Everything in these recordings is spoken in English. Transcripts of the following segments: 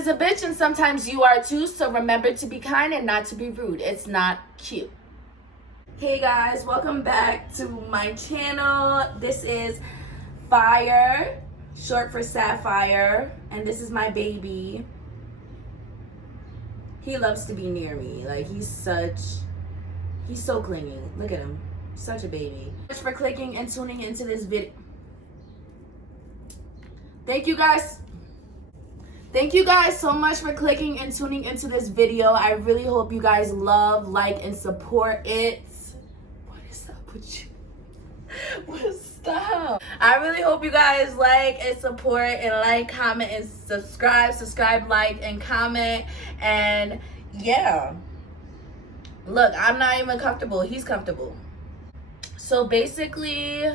is a bitch and sometimes you are too, so remember to be kind and not to be rude. It's not cute. Hey guys, welcome back to my channel. This is Fire, short for Sapphire, and this is my baby. He loves to be near me. Like, he's so clingy. Look at him. Such a baby. Thanks for clicking and tuning into this video. Thank you guys so much for clicking and tuning into this video. I really hope you guys love, like, and support it. What is up with you? Stop. I really hope you guys like and support and like, comment, and subscribe, like, and comment. And yeah, look, I'm not even comfortable. He's comfortable. So basically,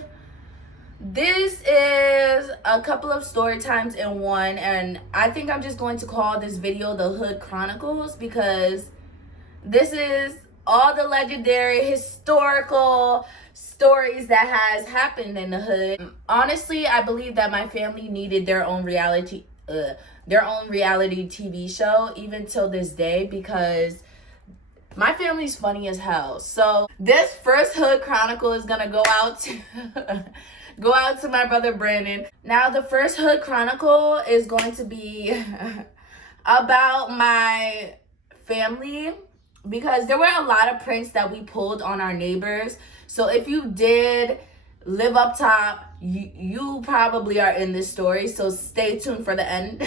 this is a couple of story times in one, and I think I'm just going to call this video the Hood Chronicles, because this is all the legendary historical stories that has happened in the hood. Honestly, I believe that my family needed their own reality TV show even till this day, because my family's funny as hell. So this first Hood Chronicle is gonna go out to my brother Brandon. Now the first Hood Chronicle is going to be about my family, because there were a lot of pranks that we pulled on our neighbors. So if you did live up top, you probably are in this story. So stay tuned for the end.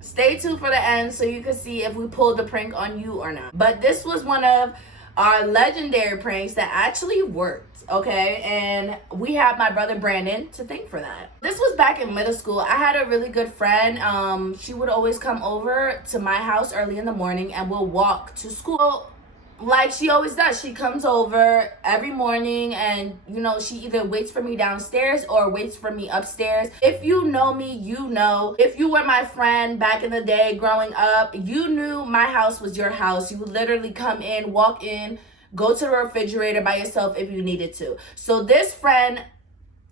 Stay tuned for the end so you can see if we pulled the prank on you or not. But this was one of our legendary pranks that actually worked, okay? And we have my brother Brandon to thank for that. This was back in middle school. I had a really good friend. She would always come over to my house early in the morning and we'll walk to school like she always does. She comes over every morning and, you know, she either waits for me downstairs or waits for me upstairs. If you know me, you know. If you were my friend back in the day growing up, you knew my house was your house. You would literally come in, walk in, go to the refrigerator by yourself if you needed to. So this friend,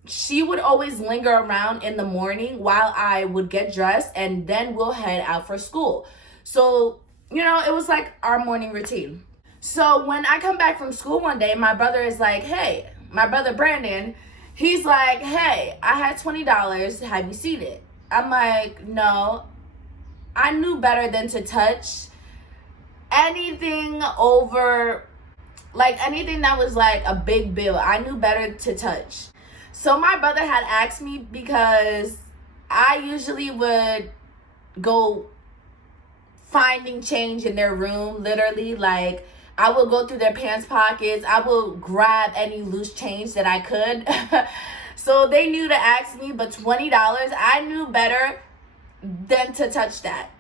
she would always linger around in the morning while I would get dressed, and then we'll head out for school. So, you know, it was like our morning routine. So when I come back from school one day, my brother is like, hey, my brother Brandon, he's like, hey, I had $20. Have you seen it? I'm like, no. I knew better than to touch anything over, like anything that was like a big bill. I knew better to touch. So my brother had asked me, because I usually would go finding change in their room, literally, like I will go through their pants pockets. I will grab any loose change that I could. So they knew to ask me, but $20, I knew better than to touch that.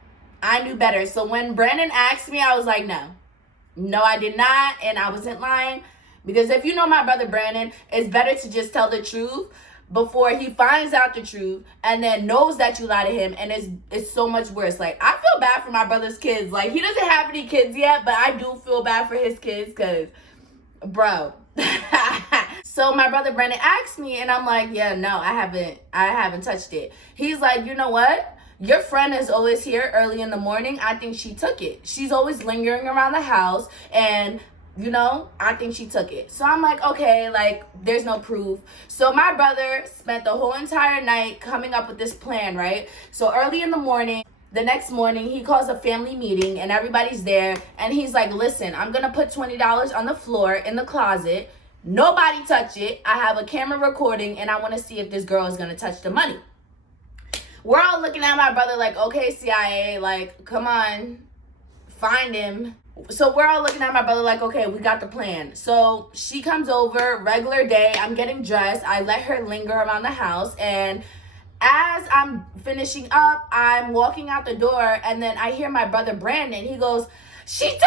I knew better. So when Brandon asked me, I was like, no, I did not. And I wasn't lying, because if you know my brother Brandon, it's better to just tell the truth before he finds out the truth and then knows that you lied to him, and it's so much worse. Like, I feel bad for my brother's kids. Like, he doesn't have any kids yet, but I do feel bad for his kids, because bro. So my brother Brandon asked me, and I'm like, yeah, no, I haven't touched it. He's like, you know what, your friend is always here early in the morning. I think she took it. She's always lingering around the house, and you know, I think she took it. So I'm like, okay, like, there's no proof. So my brother spent the whole entire night coming up with this plan, right? So early in the morning, the next morning, he calls a family meeting and everybody's there. And he's like, listen, I'm going to put $20 on the floor in the closet. Nobody touch it. I have a camera recording and I want to see if this girl is going to touch the money. We're all looking at my brother like, okay, CIA, like, come on, find him. So we're all looking at my brother like, okay, we got the plan. So she comes over, regular day. I'm getting dressed. I let her linger around the house. And as I'm finishing up, I'm walking out the door. And then I hear my brother Brandon. He goes, she took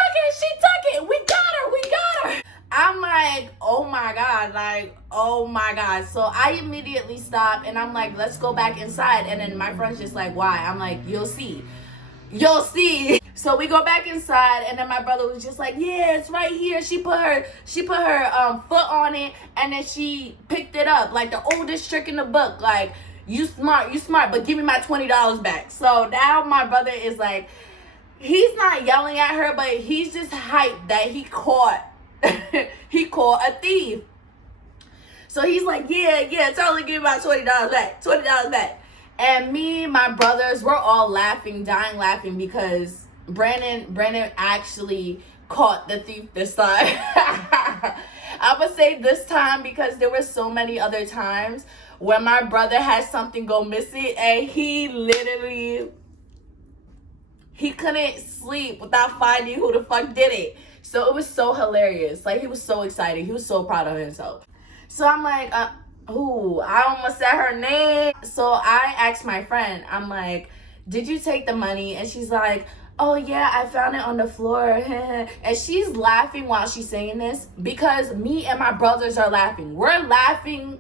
it. We got her. I'm like, oh my God, like, oh my God. So I immediately stop and I'm like, let's go back inside. And then my friend's just like, why? I'm like, you'll see. So we go back inside, and then my brother was just like, yeah, it's right here. She put her foot on it, and then she picked it up, like the oldest trick in the book. Like, You smart, but give me my $20 back. So now my brother is like, he's not yelling at her, but he's just hyped that he caught he caught a thief. So he's like, yeah, totally give me my $20 back, $20 back. And me, my brothers, we're all laughing, dying laughing, because Brandon actually caught the thief this time. I would say this time because there were so many other times when my brother had something go missing, and he couldn't sleep without finding who the fuck did it. So it was so hilarious. Like, he was so excited. He was so proud of himself. So I'm like, I almost said her name. So I asked my friend, I'm like, did you take the money? And she's like, oh yeah, I found it on the floor. And she's laughing while she's saying this because me and my brothers are laughing. We're laughing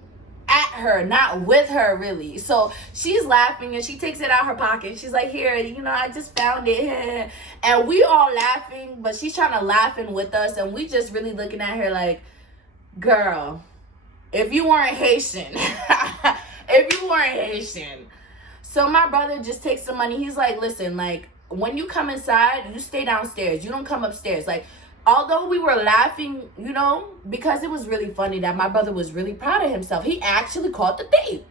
at her, not with her, really. So she's laughing and she takes it out her pocket. She's like, here, I just found it. And we all laughing, but she's trying to laugh in with us, and we just really looking at her like, girl, if you weren't Haitian. So my brother just takes the money. He's like, listen, like, when you come inside, you stay downstairs. You don't come upstairs. Like, although we were laughing, because it was really funny that my brother was really proud of himself. He actually caught the thief.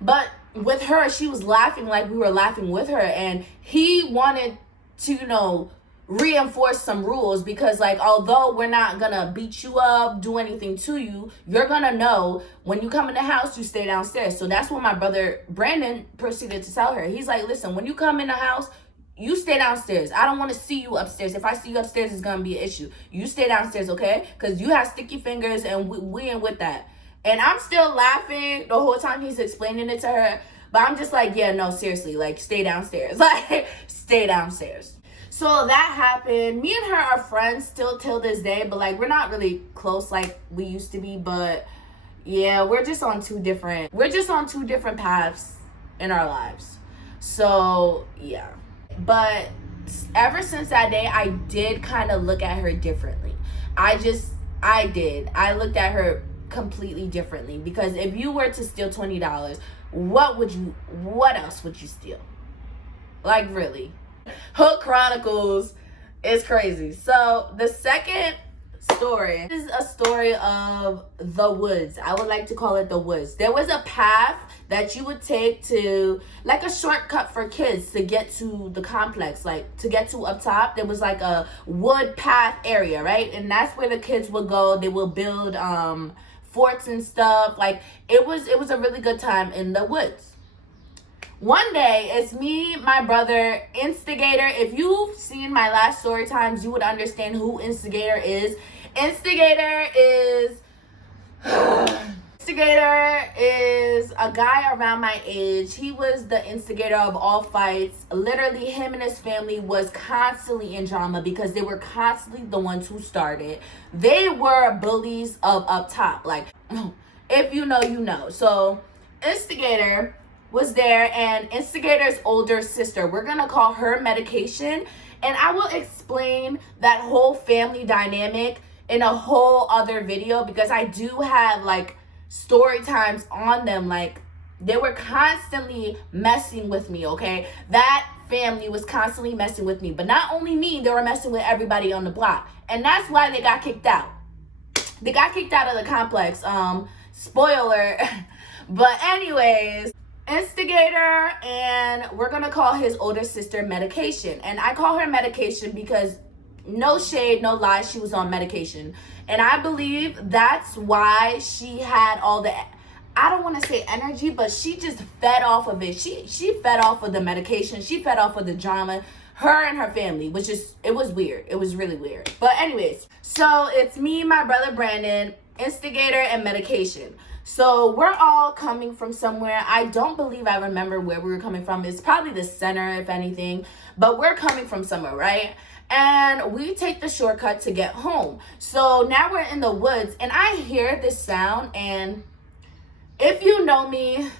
But with her, she was laughing like we were laughing with her. And he wanted to, reinforce some rules, because, like, although we're not going to beat you up, do anything to you, you're going to know when you come in the house, you stay downstairs. So that's what my brother Brandon proceeded to tell her. He's like, listen, when you come in the house, you stay downstairs. I don't want to see you upstairs. If I see you upstairs, it's going to be an issue. You stay downstairs, okay? Because you have sticky fingers, and we ain't with that. And I'm still laughing the whole time he's explaining it to her. But I'm just like, yeah, no, seriously. Like, stay downstairs. Like, stay downstairs. So that happened. Me and her are friends still till this day. But, like, we're not really close like we used to be. But, yeah, we're just on two different paths in our lives. So, yeah. But ever since that day, I did kind of look at her differently. I did. I looked at her completely differently, because if you were to steal $20, what else would you steal? Like, really? Hood Chronicles is crazy. So the second story is a story of the woods. I would like to call it the woods. There was a path that you would take to, like, a shortcut for kids to get to the complex, like to get to up top. There was like a wood path area, right? And that's where the kids would go. They will build forts and stuff. Like, it was a really good time in the woods. One day, it's me, my brother, Instigator. If you've seen my last story times, you would understand who Instigator is. Instigator is a guy around my age. He was the instigator of all fights. Literally, him and his family was constantly in drama because they were constantly the ones who started. They were bullies of up top. Like, if you know, you know. So, Instigator was there, and Instigator's older sister, we're gonna call her Medication, and I will explain that whole family dynamic in a whole other video, because I do have, like, story times on them. Like, they were constantly messing with me, okay? That family was constantly messing with me, but not only me, they were messing with everybody on the block, and that's why they got kicked out. They got kicked out of the complex. Spoiler. But anyways, Instigator, and we're gonna call his older sister Medication. And I call her Medication because, no shade, no lie, she was on medication. And I believe that's why she had all the, I don't want to say energy, but she just fed off of it. She fed off of the medication. She fed off of the drama. Her and her family, it was weird. It was really weird. But anyways, so it's me, my brother Brandon, Instigator, and Medication. So we're all coming from somewhere. I don't believe I remember where we were coming from. It's probably the center, if anything. But we're coming from somewhere, right? And we take the shortcut to get home. So now we're in the woods, and I hear this sound. And if you know me,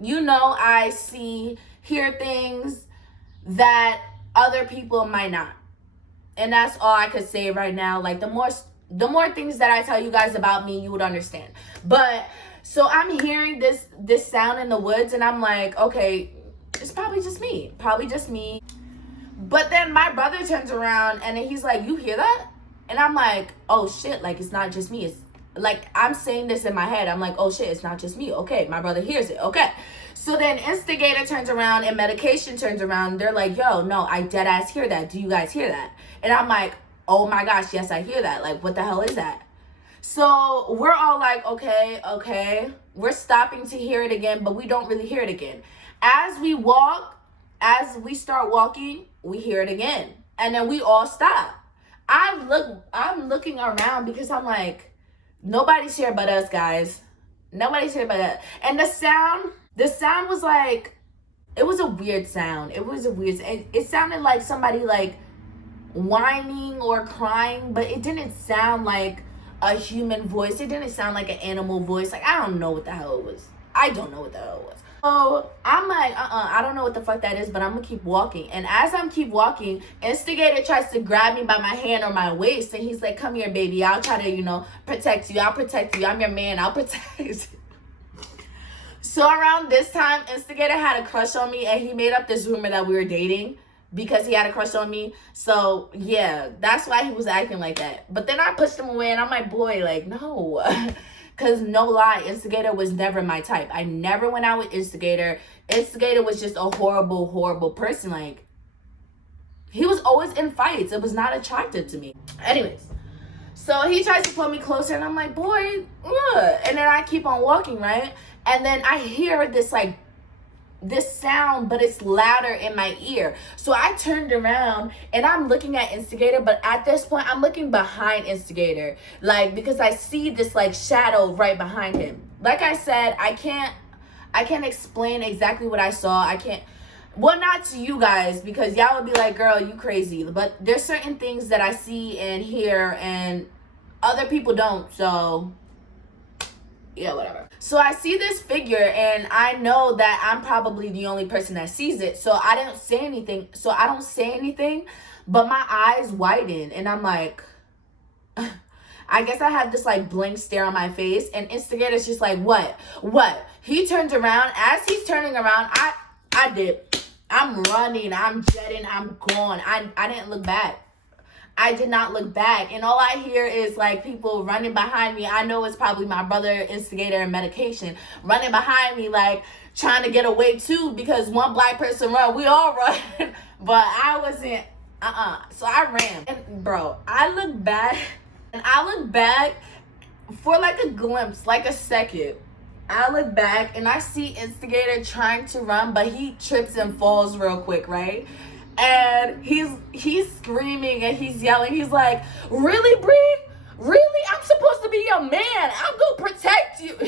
you know I hear things that other people might not. And that's all I could say right now. Like, the more things that I tell you guys about me, you would understand. But So I'm hearing this sound in the woods, and I'm like, okay, it's probably just me. Probably just me. But then my brother turns around and he's like, you hear that? And I'm like, oh shit, like it's not just me. It's like I'm saying this in my head. I'm like, oh shit, it's not just me. Okay, my brother hears it. Okay. So then Instigator turns around and Medication turns around. They're like, yo, no, I dead ass hear that. Do you guys hear that? And I'm like, oh my gosh, yes, I hear that. Like, what the hell is that? So we're all like, okay. We're stopping to hear it again, but we don't really hear it again. As we start walking, we hear it again. And then we all stop. I'm looking around because I'm like, nobody's here but us, guys. Nobody's here but us. And the sound was like, it was a weird sound. It sounded like somebody like whining or crying, but it didn't sound like a human voice. It didn't sound like an animal voice. Like, I don't know what the hell it was. I don't know what the hell it was. So I'm like, I don't know what the fuck that is, but I'm gonna keep walking. And as I'm keep walking, Instigator tries to grab me by my hand or my waist, and he's like, come here, baby. I'll try to, protect you. I'll protect you. I'm your man. I'll protect you. So around this time, Instigator had a crush on me, and he made up this rumor that we were dating because he had a crush on me. So yeah, that's why he was acting like that. But then I pushed him away, and I'm like, boy, like, no. Because no lie, Instigator was never my type. I never went out with Instigator. Instigator was just a horrible, horrible person. Like, he was always in fights. It was not attractive to me. Anyways, so he tries to pull me closer, and I'm like, boy, ugh. And then I keep on walking, right? And then I hear this sound, but it's louder in my ear. So I turned around and I'm looking at Instigator, but at this point I'm looking behind Instigator, like, because I see this like shadow right behind him. Like I said, I can't explain exactly what I saw. Well, not to you guys, because y'all would be like, girl, you crazy. But there's certain things that I see and hear and other people don't. So yeah, whatever. So I see this figure, and I know that I'm probably the only person that sees it. So I don't say anything, but my eyes widen, and I'm like, I guess I have this like blank stare on my face, and Instigator's just like, what? He turns around. As he's turning around, I dip. I'm running, I'm jetting, I'm gone. I didn't look back. I did not look back. And all I hear is like people running behind me. I know it's probably my brother, Instigator, and Medication running behind me, like trying to get away too, because one black person run, we all run. But I wasn't, So I ran. And bro, I look back for like a glimpse, like a second. I look back and I see Instigator trying to run, but he trips and falls real quick, right? And he's screaming and he's yelling. He's like, really, Bree? Really? I'm supposed to be your man. I'm gonna protect you.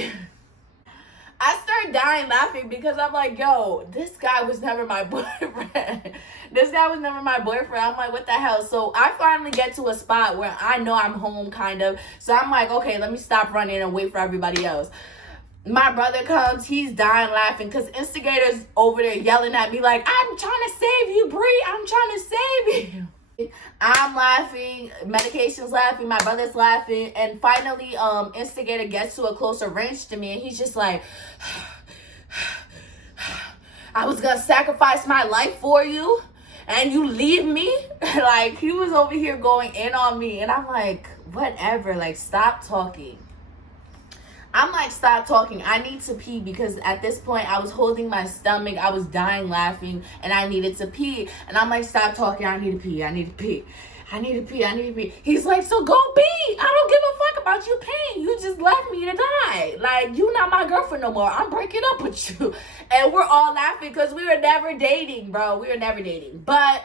I start dying laughing because I'm like, yo, this guy was never my boyfriend. I'm like, what the hell? So I finally get to a spot where I know I'm home, kind of. So I'm like, okay, let me stop running and wait for everybody else. My brother comes, he's dying laughing because Instigator's over there yelling at me like, I'm trying to save you, Bree. I'm trying to save you. I'm laughing, Medication's laughing, my brother's laughing, and finally Instigator gets to a closer range to me, and he's just like, I was gonna sacrifice my life for you and you leave me. Like, he was over here going in on me, and I'm like, whatever, like, stop talking. I need to pee, because at this point I was holding my stomach. I was dying laughing and I needed to pee. And I'm like, stop talking. I need to pee. He's like, so go pee. I don't give a fuck about you peeing. You just left me to die. Like, you not my girlfriend no more. I'm breaking up with you. And we're all laughing because we were never dating, bro. We were never dating. But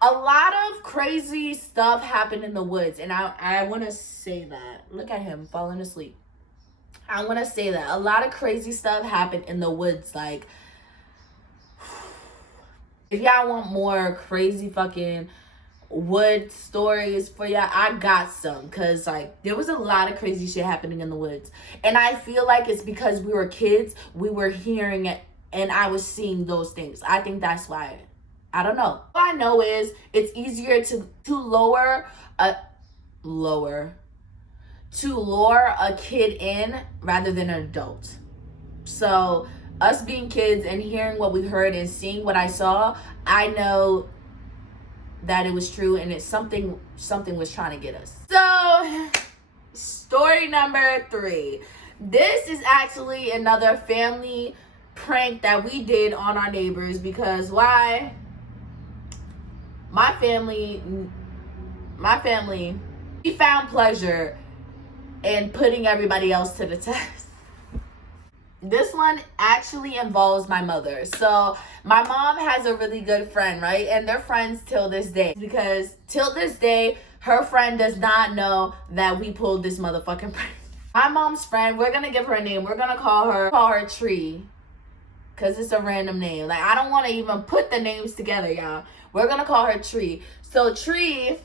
a lot of crazy stuff happened in the woods. And I want to say that. Look at him falling asleep. I want to say that a lot of crazy stuff happened in the woods. Like, if y'all want more crazy fucking wood stories for y'all, I got some, because like there was a lot of crazy shit happening in the woods, and I feel like it's because we were kids, we were hearing it, and I was seeing those things. I think that's why. I don't know. All I know is it's easier to lower to lure a kid in rather than an adult. So us being kids and hearing what we heard and seeing what I saw, I know that it was true, and it's something was trying to get us. So story number 3. This is actually another family prank that we did on our neighbors, because why? My family, we found pleasure in putting everybody else to the test. This one actually involves my mother. So my mom has a really good friend, right? And they're friends till this day, because till this day, her friend does not know that we pulled this motherfucking prank. My mom's friend, we're gonna give her a name. We're gonna call her Tree, because it's a random name. Like, I don't want to even put the names together, y'all. We're gonna call her Tree. So Tree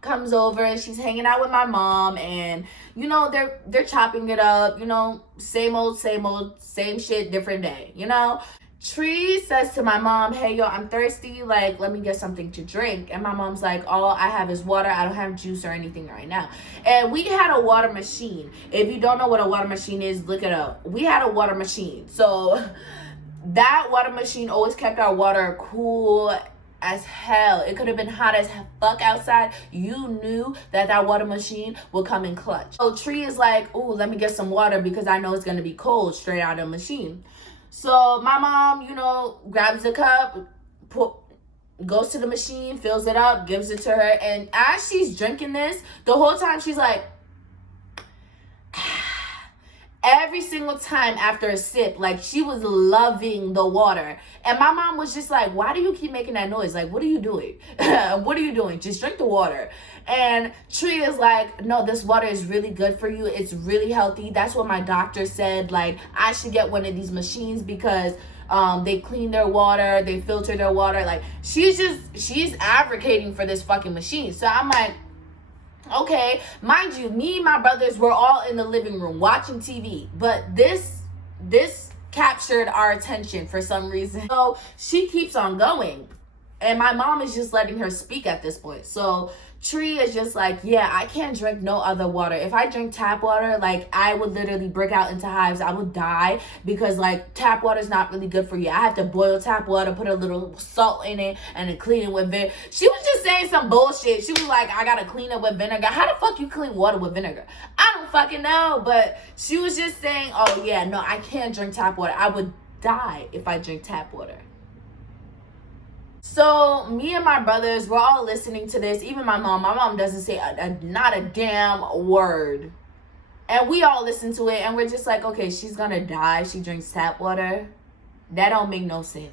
comes over and she's hanging out with my mom, and you know, they're chopping it up, you know, same old, same shit, different day, you know. Tree says to my mom, hey yo, I'm thirsty, like let me get something to drink. And my mom's like, all I have is water, I don't have juice or anything right now. And we had a water machine. If you don't know what a water machine is, look it up. We had a water machine. So that water machine always kept our water cool as hell. It could have been hot as fuck outside. You knew that water machine will come in clutch. So Tree is like, ooh, let me get some water because I know it's gonna be cold straight out of the machine. So my mom, you know, grabs the cup, goes to the machine, fills it up, gives it to her, and as she's drinking this, the whole time she's like, every single time after a sip, like she was loving the water. And my mom was just like, why do you keep making that noise? Like, what are you doing? What are you doing? Just drink the water. And Tree is like, no, this water is really good for you. It's really healthy. That's what my doctor said. Like, I should get one of these machines because they clean their water, they filter their water. Like, she's advocating for this fucking machine. So I'm like, okay, mind you, me and my brothers were all in the living room watching TV, but this captured our attention for some reason. So she keeps on going, and my mom is just letting her speak at this point. So Tree is just like, yeah, I can't drink no other water. If I drink tap water, like, I would literally break out into hives. I would die because, like, tap water is not really good for you. I have to boil tap water, put a little salt in it, and then clean it with vinegar. She was just saying some bullshit. She was like, I gotta clean it with vinegar. How the fuck you clean water with vinegar? I don't fucking know. But she was just saying, oh, yeah, no, I can't drink tap water. I would die if I drink tap water. So me and my brothers, we're all listening to this. Even my mom doesn't say not a damn word. And we all listen to it, and we're just like, okay, she's gonna die. She drinks tap water. That don't make no sense.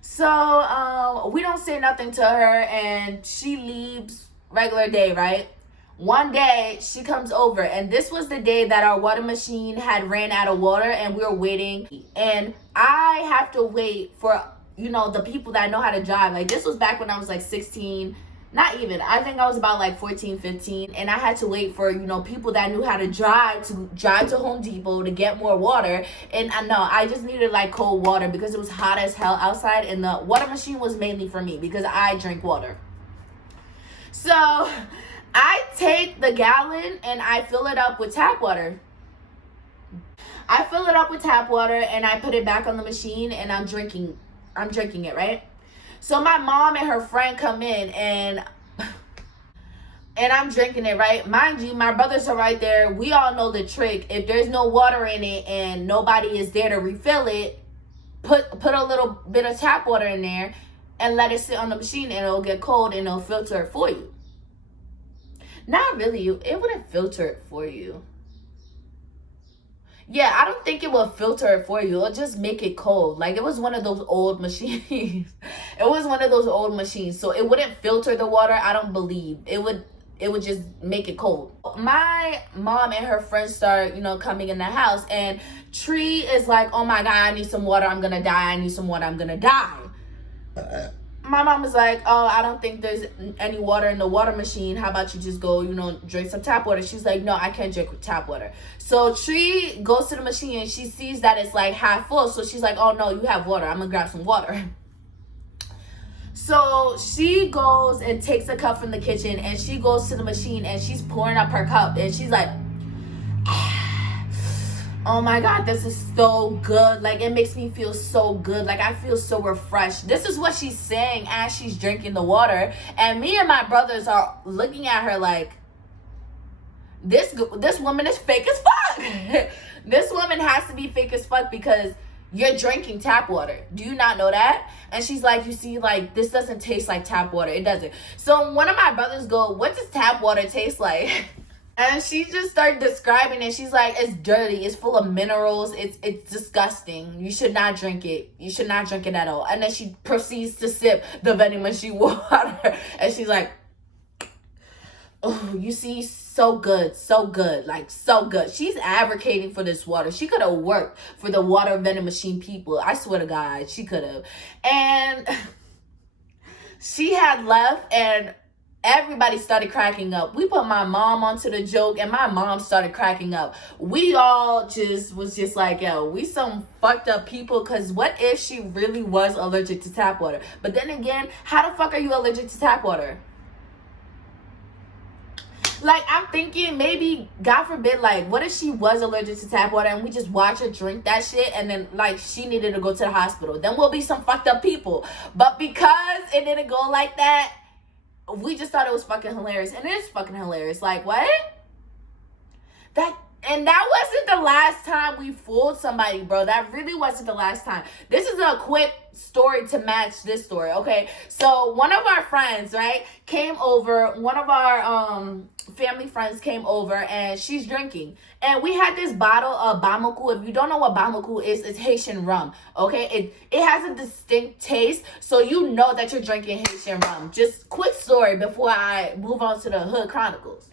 So we don't say nothing to her, and she leaves. Regular day, right? One day she comes over, and this was the day that our water machine had ran out of water, and we were waiting. And I have to wait for, you know, the people that know how to drive. Like, this was back when I was like 16, not even, I think I was about like 14, 15, and I had to wait for, you know, people that knew how to drive to Home Depot to get more water. And I know I just needed like cold water because it was hot as hell outside, and the water machine was mainly for me because I drink water. So I take the gallon and I fill it up with tap water. I fill it up with tap water and I put it back on the machine, and I'm drinking it, right? So my mom and her friend come in, and I'm drinking it, right? Mind you, my brothers are right there. We all know the trick. If there's no water in it and nobody is there to refill it, put a little bit of tap water in there and let it sit on the machine, and it'll get cold and it'll filter it for you. Not really, it wouldn't filter it for you. Yeah, I don't think it will filter it for you. It'll just make it cold. Like, it was one of those old machines. It was one of those old machines. So it wouldn't filter the water, I don't believe. It would just make it cold. My mom and her friends start, you know, coming in the house, and Tree is like, oh my God, I need some water, I'm gonna die. I need some water, I'm gonna die. My mom was like, oh, I don't think there's any water in the water machine. How about you just go, you know, drink some tap water? She's like, no, I can't drink tap water. So Tree goes to the machine, and she sees that it's like half full. So she's like, oh no, you have water. I'm gonna grab some water. So she goes and takes a cup from the kitchen, and she goes to the machine, and she's pouring up her cup, and she's like, oh my God, this is so good. Like, it makes me feel so good. Like, I feel so refreshed. This is what she's saying as she's drinking the water. And me and my brothers are looking at her like, this woman is fake as fuck. This woman has to be fake as fuck because you're drinking tap water. Do you not know that? And she's like, you see, like, this doesn't taste like tap water. It doesn't. So one of my brothers go, what does tap water taste like? And she just started describing it. She's like, it's dirty. It's full of minerals. It's disgusting. You should not drink it. You should not drink it at all. And then she proceeds to sip the vending machine water. And she's like, oh, you see, so good, so good, like so good. She's advocating for this water. She could have worked for the water vending machine people. I swear to God, she could have. And she had left, and everybody started cracking up. We put my mom onto the joke, and my mom started cracking up. We all was just like, yo, we some fucked up people, because what if she really was allergic to tap water? But then again, how the fuck are you allergic to tap water? Like, I'm thinking maybe, God forbid, like, what if she was allergic to tap water and we just watch her drink that shit and then, like, she needed to go to the hospital? Then we'll be some fucked up people. But because it didn't go like that, we just thought it was fucking hilarious. And it is fucking hilarious. Like, what? And that wasn't the last time we fooled somebody, bro. That really wasn't the last time. This is a quick story to match this story, okay? So one of our friends, right, came over. One of our family friends came over, and she's drinking. And we had this bottle of Bamako. If you don't know what Bamako is, it's Haitian rum, okay? It has a distinct taste, so you know that you're drinking Haitian rum. Just quick story before I move on to the Hood Chronicles.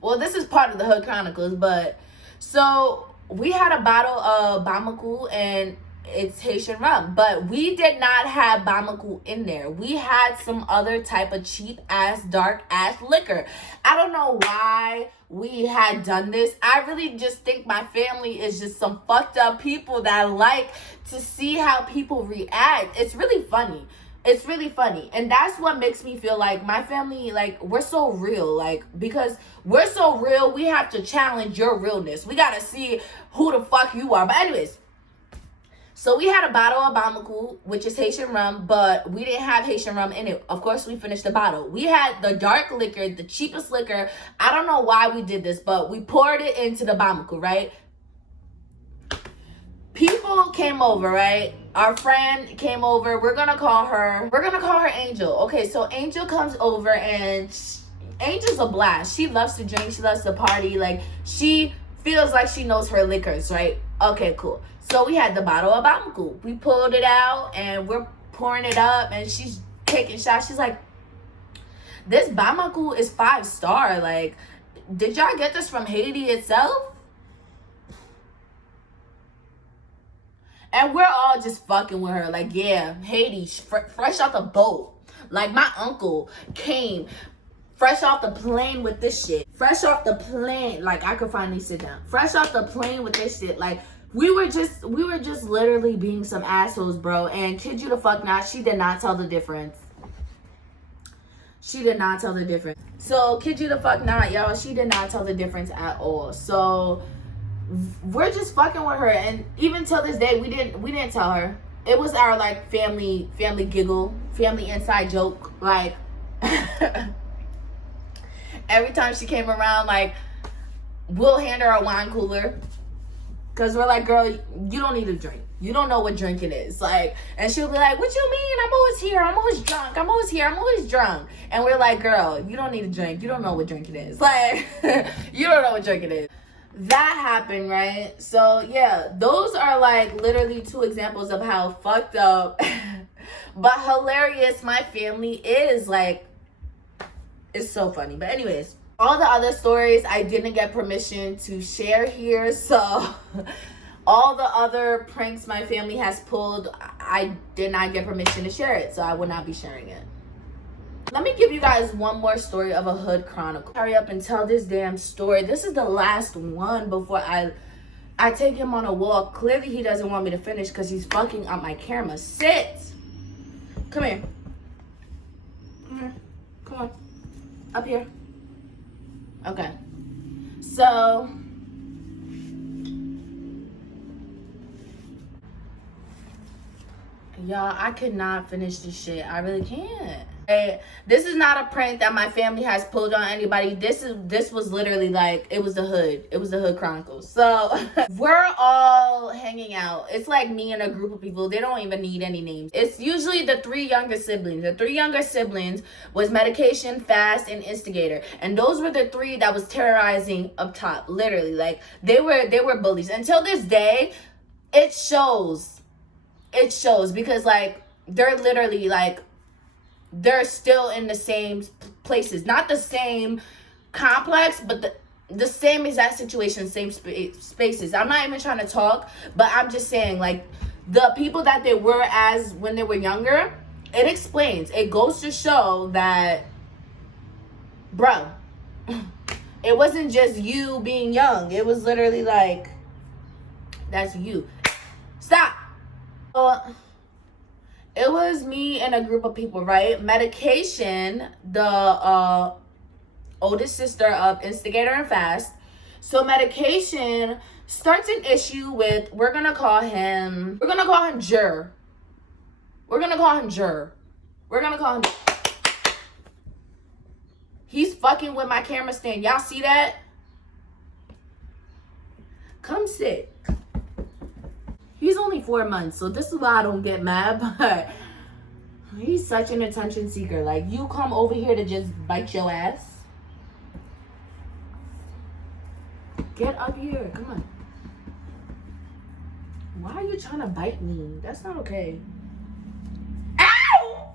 Well, this is part of the Hood Chronicles, but so we had a bottle of Bamako, and it's Haitian rum, but we did not have Bamako in there. We had some other type of cheap ass, dark ass liquor. I don't know why we had done this. I really just think my family is just some fucked up people that like to see how people react. It's really funny. It's really funny. And that's what makes me feel like my family, like, we're so real. Like, because we're so real, we have to challenge your realness. We got to see who the fuck you are. But anyways, so we had a bottle of Bamako, which is Haitian rum, but we didn't have Haitian rum in it. Of course, we finished the bottle. We had the dark liquor, the cheapest liquor. I don't know why we did this, but we poured it into the Bamako, right? People came over, right? Our friend came over. We're gonna call her Angel. Okay, so Angel comes over, and Angel's a blast. She loves to drink. She loves to party. Like, she feels like she knows her liquors, right? Okay, cool. So we had the bottle of Bamako. We pulled it out, and we're pouring it up, and she's taking shots. She's like, this Bamako is 5-star. Like, did y'all get this from Haiti itself? And we're all just fucking with her. Like, yeah, Haiti, fresh off the boat. Like, my uncle came fresh off the plane with this shit. Fresh off the plane. Like, I could finally sit down. Fresh off the plane with this shit. Like, we were just literally being some assholes, bro. And kid you the fuck not, she did not tell the difference. She did not tell the difference. So, kid you the fuck not, y'all, she did not tell the difference at all. So we're just fucking with her, and even till this day, we didn't tell her. It was our, like, family giggle, family inside joke. Like, every time she came around, like, we'll hand her a wine cooler, because we're like, girl, you don't need a drink. You don't know what drinking is. Like, and she'll be like, what you mean? I'm always here. I'm always drunk. I'm always here. I'm always drunk. And we're like, girl, you don't need a drink. You don't know what drinking is. Like, you don't know what drinking is. That happened, right? So yeah, those are like literally 2 examples of how fucked up but hilarious my family is. Like, it's so funny. But anyways, all the other stories I didn't get permission to share here. So all the other pranks my family has pulled, I did not get permission to share it, so I will not be sharing it. Let me give you guys one more story of a Hood Chronicle. Hurry up and tell this damn story. This is the last one before I take him on a walk. Clearly he doesn't want me to finish because he's fucking up my camera. Sit. Come here. Come here. Come on. Up here. Okay. So y'all, I could not finish this shit. I really can't. Hey, this is not a prank that my family has pulled on anybody. This was literally like, it was the hood. It was the Hood Chronicles. So we're all hanging out. It's like me and a group of people. They don't even need any names. It's usually the three younger siblings. The three younger siblings was Medication, Fast, and Instigator. And those were the three that was terrorizing up top. Literally, like they were bullies. Until this day, it shows. It shows because like they're literally like, they're still in the same places, not the same complex, but the same exact situation, same spaces. I'm not even trying to talk, but I'm just saying, like, the people that they were as when they were younger, it explains. It goes to show that, bro, it wasn't just you being young. It was literally like, that's you. Stop. It was me and a group of people, right? Medication, the oldest sister of Instigator and Fast. So Medication starts an issue with, we're gonna call him Jur. We're gonna call him He's fucking with my camera stand. Y'all see that? Come sit. He's only 4 months, so this is why I don't get mad, but he's such an attention seeker. Like, you come over here to just bite your ass? Get up here, come on. Why are you trying to bite me? That's not okay. Ow!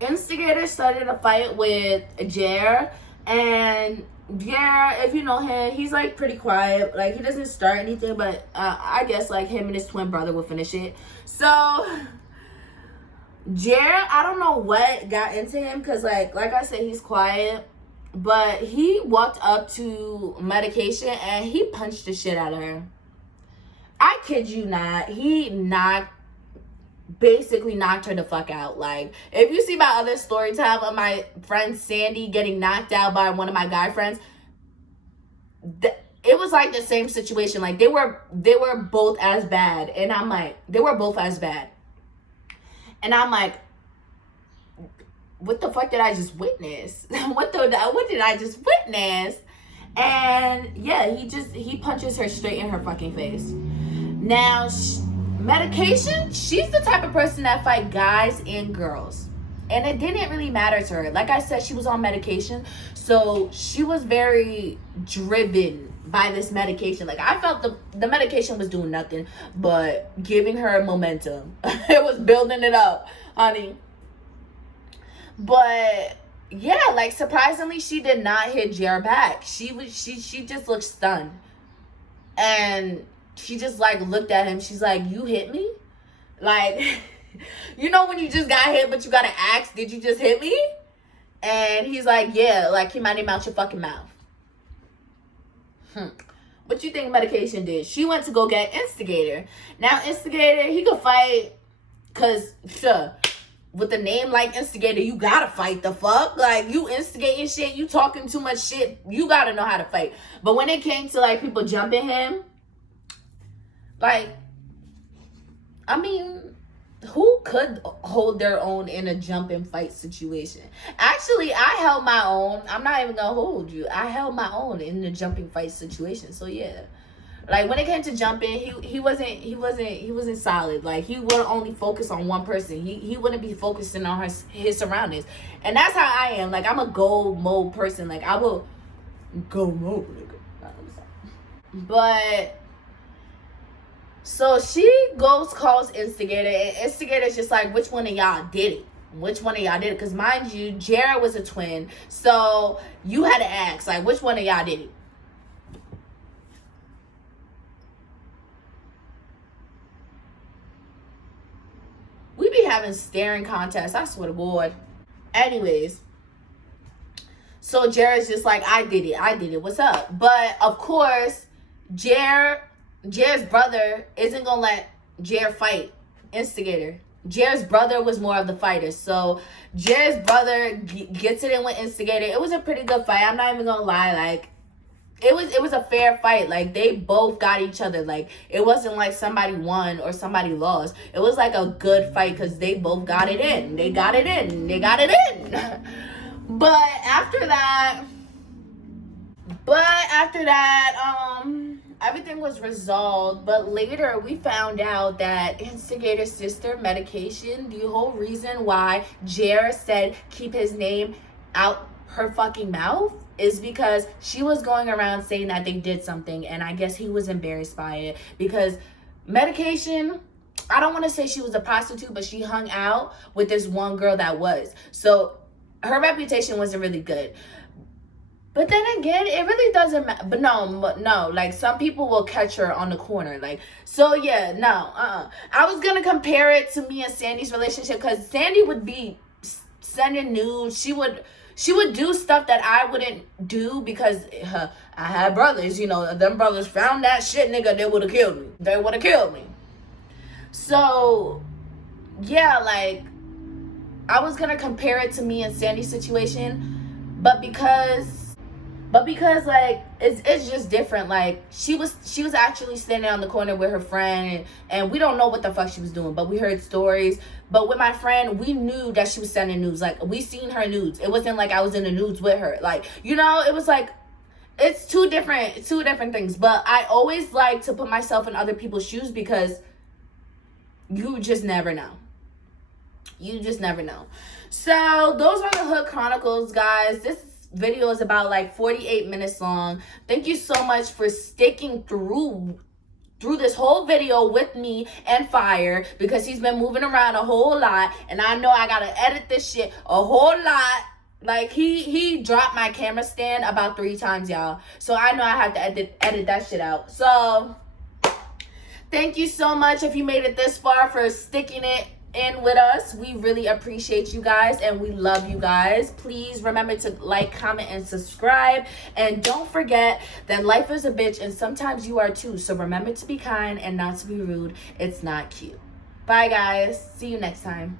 Instigator started a fight with Jer, and Jer, if you know him, he's like pretty quiet. Like, he doesn't start anything, but I guess like him and his twin brother will finish it. So Jer, I don't know what got into him, because like I said, he's quiet, but he walked up to Medication and he punched the shit out of her. I kid you not. He basically knocked her the fuck out. Like, if you see my other story time of my friend Sandy getting knocked out by one of my guy friends, it was like the same situation. Like, they were both as bad, and I'm like, they were both as bad, and I'm like, what the fuck did I just witness? what did I just witness? And yeah, he punches her straight in her fucking face. Now, Medication, she's the type of person that fight guys and girls, and it didn't really matter to her. Like I said, she was on medication, so she was very driven by this medication. Like, I felt the medication was doing nothing but giving her momentum. It was building it up, honey. But yeah, like, surprisingly, she did not hit Jer back. She just looked stunned, and she just like looked at him. She's like, you hit me? Like, you know when you just got hit, but you gotta ask, did you just hit me? And he's like, yeah, like, keep my name out your fucking mouth. What you think Medication did? She went to go get Instigator. Now, Instigator, he could fight, because, sure, with a name like Instigator, you gotta fight. The fuck? Like, you instigating shit, you talking too much shit, you gotta know how to fight. But when it came to, like, people jumping him, like, I mean, who could hold their own in a jump and fight situation? Actually, I held my own. I'm not even gonna hold you. I held my own in the jumping fight situation. So yeah, like, when it came to jumping, he wasn't solid. Like, he would only focus on one person. He wouldn't be focusing on his surroundings. And that's how I am. Like, I'm a go mode person. Like, I will go mode. But so she calls Instigator, and Instigator's just like, which one of y'all did it? Which one of y'all did it? Because mind you, Jared was a twin, so you had to ask, like, which one of y'all did it? having staring contests. I swear to God. Anyways, so Jared's just like, I did it. What's up? But of course, Jared's brother isn't gonna let Jared fight Instigator. Jared's brother was more of the fighter. So Jared's brother gets it in with Instigator. It was a pretty good fight. I'm not even gonna lie. Like, it was a fair fight. Like, they both got each other. Like, it wasn't like somebody won or somebody lost. It was like a good fight because they both got it in. They got it in. But after that, everything was resolved. But later we found out that Instigator's sister, Medication, the whole reason why Jared said keep his name out her fucking mouth is because she was going around saying that they did something, and I guess he was embarrassed by it because Medication, I don't want to say she was a prostitute, but she hung out with this one girl that was. So her reputation wasn't really good. But then again, it really doesn't matter. But no, like, some people will catch her on the corner. Like, so yeah, no, I was gonna compare it to me and Sandy's relationship because Sandy would be sending nudes. She would do stuff that I wouldn't do because I had brothers. You know, them brothers found that shit, nigga, they would have killed me. So yeah, like, I was gonna compare it to me and Sandy's situation, but because like it's just different. Like, she was actually standing on the corner with her friend, and we don't know what the fuck she was doing, but we heard stories. But with my friend, we knew that she was sending nudes. Like, we seen her nudes. It wasn't like I was in the nudes with her. Like, you know, it was like, it's two different things. But I always like to put myself in other people's shoes because you just never know. So those are the Hood Chronicles, guys. This video is about like 48 minutes long. Thank you so much for sticking through this whole video with me and Fire, because he's been moving around a whole lot, and I know I gotta edit this shit a whole lot. Like, he dropped my camera stand about 3 times, y'all, so I know I have to edit that shit out. So thank you so much if you made it this far, for sticking it in with us. We really appreciate you guys, and we love you guys. Please remember to like, comment, and subscribe, and don't forget that life is a bitch and sometimes you are too. So remember to be kind and not to be rude. It's not cute. Bye guys, see you next time.